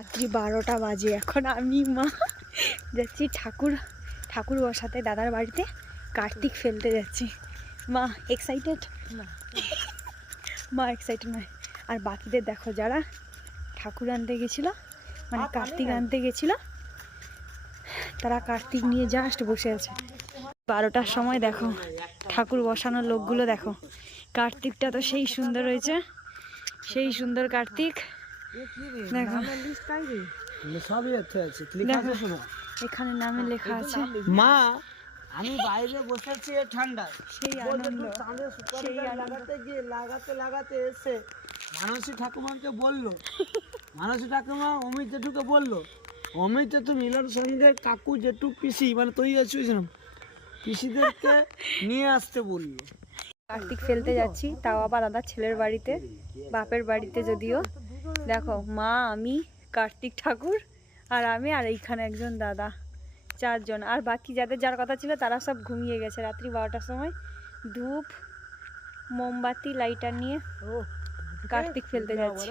রাত্রি বারোটা বাজে এখন আমি মা যাচ্ছি ঠাকুর ঠাকুর বসাতে দাদার বাড়িতে কার্তিক ফেলতে যাচ্ছি। মা এক্সাইটেড মা এক্সাইটেড নয়। আর বাকিদের দেখো যারা ঠাকুর আনতে গেছিল মানে কার্তিক আনতে গেছিল তারা কার্তিক নিয়ে জাস্ট বসে আছে। বারোটার সময় দেখো ঠাকুর বসানোর লোকগুলো দেখো। কার্তিকটা তো সেই সুন্দর হয়েছে। সেই সুন্দর কার্তিক। দেখো। সবই আছে। আছে দেখো এখানে নামে লেখা আছে। মা আমি বাইরে বসে ঠান্ডায়। সেই আনন্দ তুই চাঁদে সুপারি সেই লাগাতে গিয়ে লাগাতে লাগাতে এসে মানসী ঠাকুমাকে বলল মানসী ঠাকুমা অমিত জেঠুকে বলল অমিত জেঠু মিলার সঙ্গে কাকু জেঠু পিসি মানে তুই আছিস না? পিসিদেরকে নিয়ে আসতে বলল। কার্তিক ফেলতে যাচ্ছি তাও আবার দাদার ছেলের বাড়িতে বাপের বাড়িতে যদিও। দেখো মা আমি কার্তিক ঠাকুর আর আমি আর এইখানে একজন দাদা চারজন। আর বাকি যাদের যার কথা ছিল তারা সব ঘুমিয়ে গেছে রাত্রি বারোটার সময়। ধূপ মোমবাতি লাইটার নিয়ে কার্তিক ফেলতে যাচ্ছি।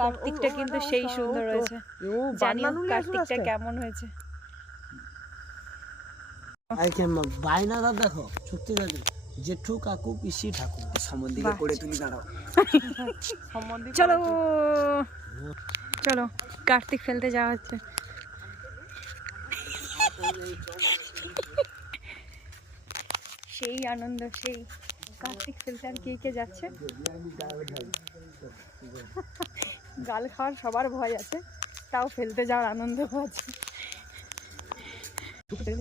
কার্তিকটা কিন্তু সেই সুন্দর হয়েছে। জানিও কার্তিকটা কেমন হয়েছে। দেখো সত্যি জেঠু কাকু পিসি ঠাকুর। সামন দিকে বাহ। তুমি দাঁড়াও। চলো চলো কার্তিক ফেলতে যাওয়া হচ্ছে। সেই আনন্দ সেই কার্তিক ফেলতে আর কে কে যাচ্ছে? গাল খাওয়ার সবার ভয় আছে তাও ফেলতে যাওয়ার আনন্দ আছে। ও ভগবান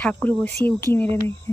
ঠাকুর বসিয়ে উকি মেরে দেখবে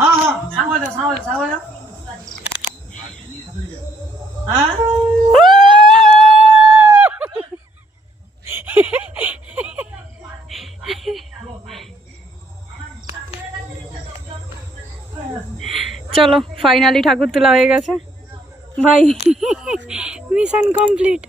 হ্যাঁ হ্যাঁ হ্যাঁ? চলো ফাইনালি ঠাকুর তোলা হয়ে গেছে। ভাই মিশন কমপ্লিট